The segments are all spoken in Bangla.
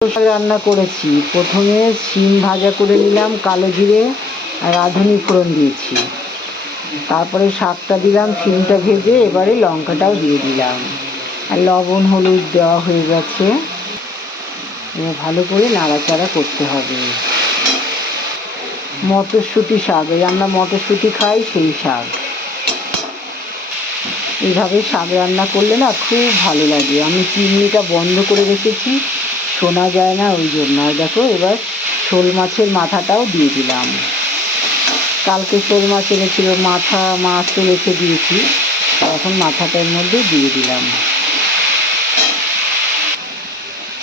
শাক রান্না করেছি। প্রথমে শিম ভাজা করে নিলাম, কালো জিরে আর রাঁধুনি ফোড়ন দিয়েছি। তারপরে শাকটা দিলাম, শিমটা ভেজে এবারে লঙ্কাটাও দিয়ে দিলাম, আর লবণ হলুদ দেওয়া হয়ে গেছে। এবার ভালো করে নাড়াচাড়া করতে হবে। মটরশুঁটি শাক, এই আমরা মটরশুঁটি খাই, সেই শাক। এইভাবে শাক রান্না করলে না খুব ভালো লাগে। আমি চিমনিটা বন্ধ করে রেখেছি, শোনা যায় না ওই জন্য। আর দেখো, এবার শোল মাছের মাথাটাও দিয়ে দিলাম। কালকে শোল মাছ এনেছিল, মাছও রেখে দিয়েছি, এখন মাথাটার মধ্যে দিয়ে দিলাম।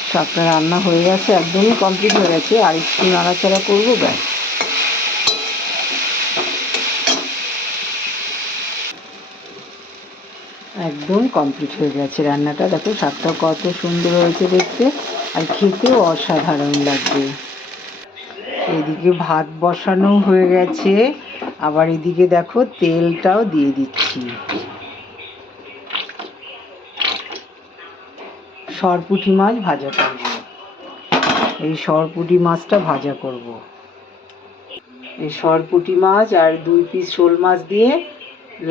শাকটা রান্না হয়ে গেছে, একদমই কমপ্লিট হয়ে গেছে। আর একটু নাড়াচাড়া করবো, ব্যাস। একদম কমপ্লিট হয়ে গেছে রান্নাটা। দেখো শাকটা কত সুন্দর হয়েছে দেখতে, আর খেতেও অসাধারণ লাগবে। এদিকে ভাত বসানো হয়ে গেছে, আবার এদিকে দেখো তেলটাও দিয়ে দিচ্ছি। সরপুঁটি মাছ ভাজা করব, এই সরপুঁটি মাছটা ভাজা করব। এই সরপুঁটি মাছ আর 2 পিস শোল মাছ দিয়ে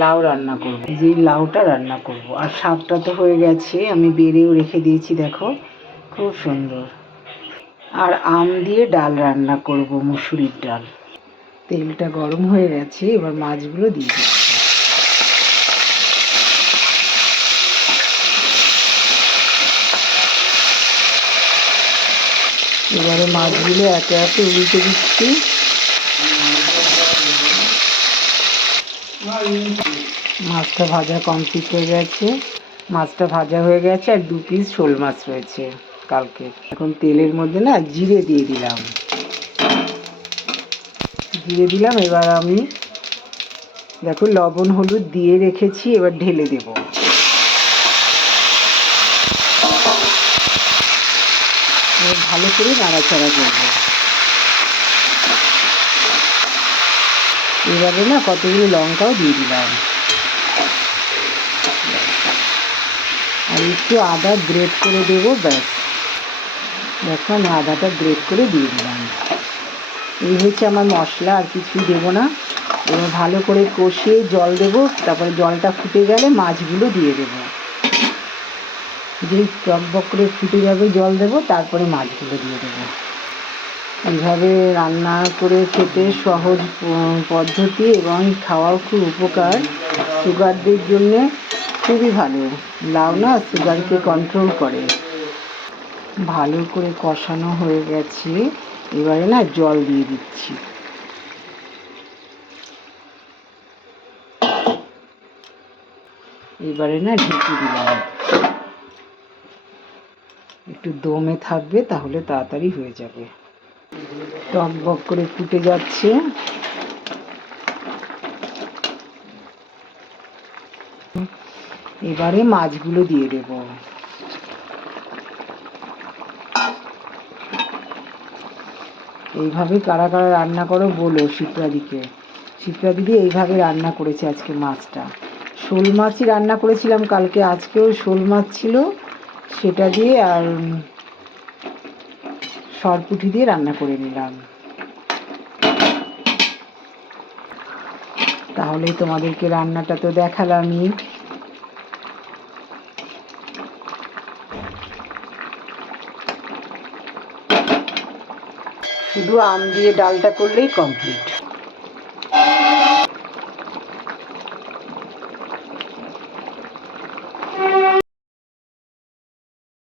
লাউ রান্না করব, যে লাউটা রান্না করব। আর শাকটা তো হয়ে গেছে, আমি বেড়েও রেখে দিয়েছি, দেখো খুব সুন্দর। আর আম দিয়ে ডাল রান্না করব, মুসুরির ডাল। তেলটা গরম হয়ে গেছে, এবার মাছগুলো দিয়ে দিচ্ছি। এবারে মাছগুলো একে একে উল্টে দিচ্ছি। মাছটা ভাজা কমপ্লিট হয়ে গেছে। মাছটা ভাজা হয়ে গেছে, আর 2 পিস শোল মাছ রয়েছে কালকে। এখন তেলের মধ্যে না জিরে দিয়ে দিলাম। এবার আমি দেখো লবণ হলুদ দিয়ে রেখেছি, এবার ঢেলে দেব। এবার ভালো করে নাড়াচাড়া করব। এবারে না কতগুলো লঙ্কাও দিয়ে দিলাম, আর একটু আদা গ্রেট করে দেবো, ব্যাস। দেখো আমি আদাটা গ্রেট করে দিয়ে দিলাম। এই হচ্ছে আমার মশলা, আর কিছুই দেবো না। এবার ভালো করে কষিয়ে জল দেবো, তারপরে জলটা ফুটে গেলে মাছগুলো দিয়ে দেবো। যেই টকবক করে ফুটে যাবে জল দেবো, তারপরে মাছগুলো দিয়ে দেবো। এইভাবে রান্না করে খেতে সহজ পদ্ধতি, এবং খাওয়াও খুব উপকার। সুগারদের জন্যে খুবই ভালো। লাউ না সুগারকে কন্ট্রোল করে। ভালো করে কষানো হয়ে গেছে, এবারে না জল দিয়ে দিচ্ছি। এবারে না ঢেকে দিলাম, একটু দমে থাকবে, তাহলে তাড়াতাড়ি হয়ে যাবে। টকবক করে ফুটে যাচ্ছে। এবারে মাছগুলো দিয়ে দেব। এইভাবে কারা কারা রান্না করো বলো শিপ্রাদিকে। শিপ্রাদিদি এইভাবে রান্না করেছে আজকে মাছটা। শোল মাছই রান্না করেছিলাম কালকে, আজকেও শোল মাছ ছিল, সেটা দিয়ে আর সরপুঁটি দিয়ে রান্না করে নিলাম। তাহলে তোমাদেরকে রান্নাটা তো দেখালামই। শুধু আম দিয়ে ডালটা করলেই কমপ্লিট।